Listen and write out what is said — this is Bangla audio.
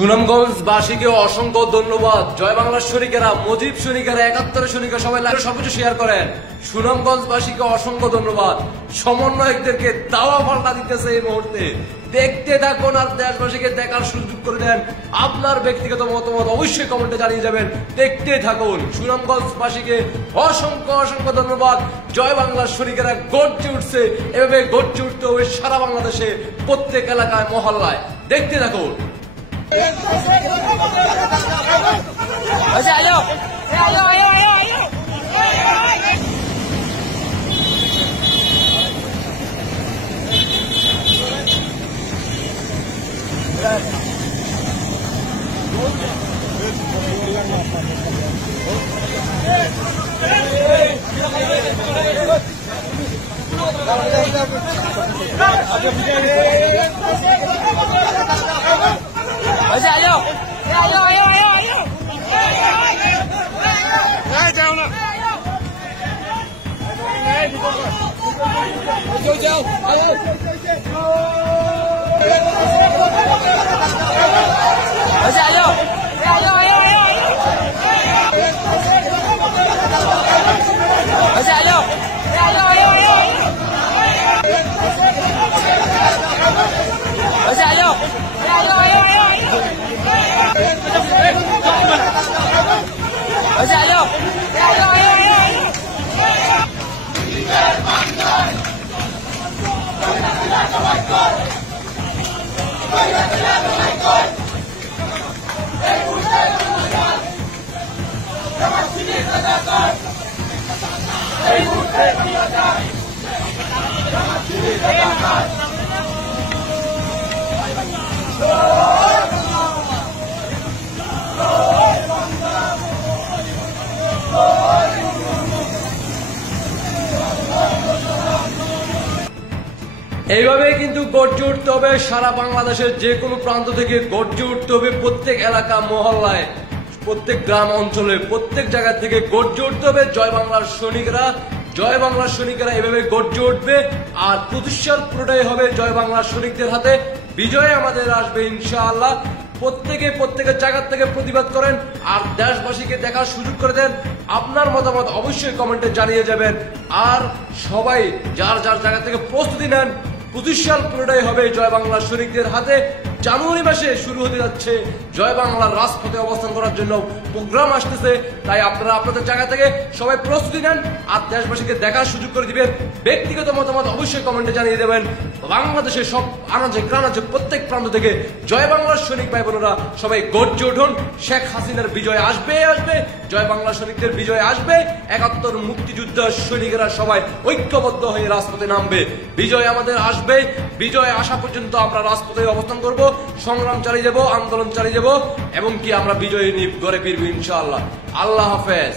সুনামগঞ্জবাসীকে অসংখ্য ধন্যবাদ। জয় বাংলার সৈনিকেরা, মুজিব সৈনিকেরা, ৭১ সৈনিকেরা সবাই সবকিছু শেয়ার করেন। সুনামগঞ্জবাসীকে অসংখ্য ধন্যবাদ। সমন্বয়কদেরকে দাওয়া পাল্টা দিতেছে এই মুহূর্তে। দেখতে থাকুন আর দেশবাসীকে দেখার সুযোগ করে দেন। আপনার ব্যক্তিগত মতামত অবশ্যই কমেন্টে জানিয়ে যাবেন। দেখতে থাকুন। সুনামগঞ্জবাসীকে অসংখ্য অসংখ্য ধন্যবাদ। জয় বাংলার সৈনিকেরা গর্জে উঠছে, এভাবে গর্জে উঠতে হবে সারা বাংলাদেশে, প্রত্যেক এলাকায় মহল্লায়। দেখতে থাকুন। এইভাবে কিন্তু গর্জে উঠতে হবে সারা বাংলাদেশের যে কোনো প্রান্ত থেকে। গর্জে উঠতে হবে প্রত্যেক এলাকা মহল্লায়, প্রত্যেক গ্রাম অঞ্চলে, প্রত্যেক জায়গা থেকে গর্জে উঠতে হবে। জয় বাংলার সৈনিকরা, জয় বাংলার সৈনিকেরা এভাবে গর্জে উঠবে। আর প্রতিষ্ঠার পুরোটাই হবে জয় বাংলার সৈনিকদের হাতে। বিজয় আমাদের আসবে ইনশাআল্লাহ। প্রত্যেকের জায়গা থেকে প্রতিবাদ করেন আর দেশবাসীকে দেখার সুযোগ করে দেন। আপনার মতামত অবশ্যই কমেন্টে জানিয়ে যাবেন। আর সবাই যার যার জায়গা থেকে প্রস্তুতি নেন। 25 সাল পুরোটাই হবে জয় বাংলার সৈনিকদের হাতে। জানুয়ারি মাসে শুরু হতে যাচ্ছে জয় বাংলার রাজপথে অবস্থান করার জন্য প্রোগ্রাম আসতেছে। তাই আপনারা আপনাদের জায়গা থেকে সবাই প্রস্তুতি নেন আর দেশবাসীকে দেখার সুযোগ করে দিবেন। ব্যক্তিগত মতামত অবশ্যই কমেন্টে জানিয়ে দেবেন। বাংলাদেশের সব আনাচে গ্রানাচে প্রত্যেক প্রান্ত থেকে জয় বাংলার সৈনিক ভাই বোনেরা সবাই গর্জে উঠুন। শেখ হাসিনার বিজয় আসবে আসবে, জয় বাংলার সৈনিকদের বিজয় আসবে। ৭১ মুক্তিযুদ্ধ সৈনিকেরা সবাই ঐক্যবদ্ধ হয়ে রাজপথে নামবে। বিজয় আমাদের আসবে। বিজয় আসা পর্যন্ত আমরা রাজপথে অবস্থান করব, সংগ্রাম চালিয়ে যাব, আন্দোলন চালিয়ে যাব এবং কি আমরা বিজয়ী নিয়ে ঘরে ফিরবো ইনশাআল্লাহ। আল্লাহ হাফেজ।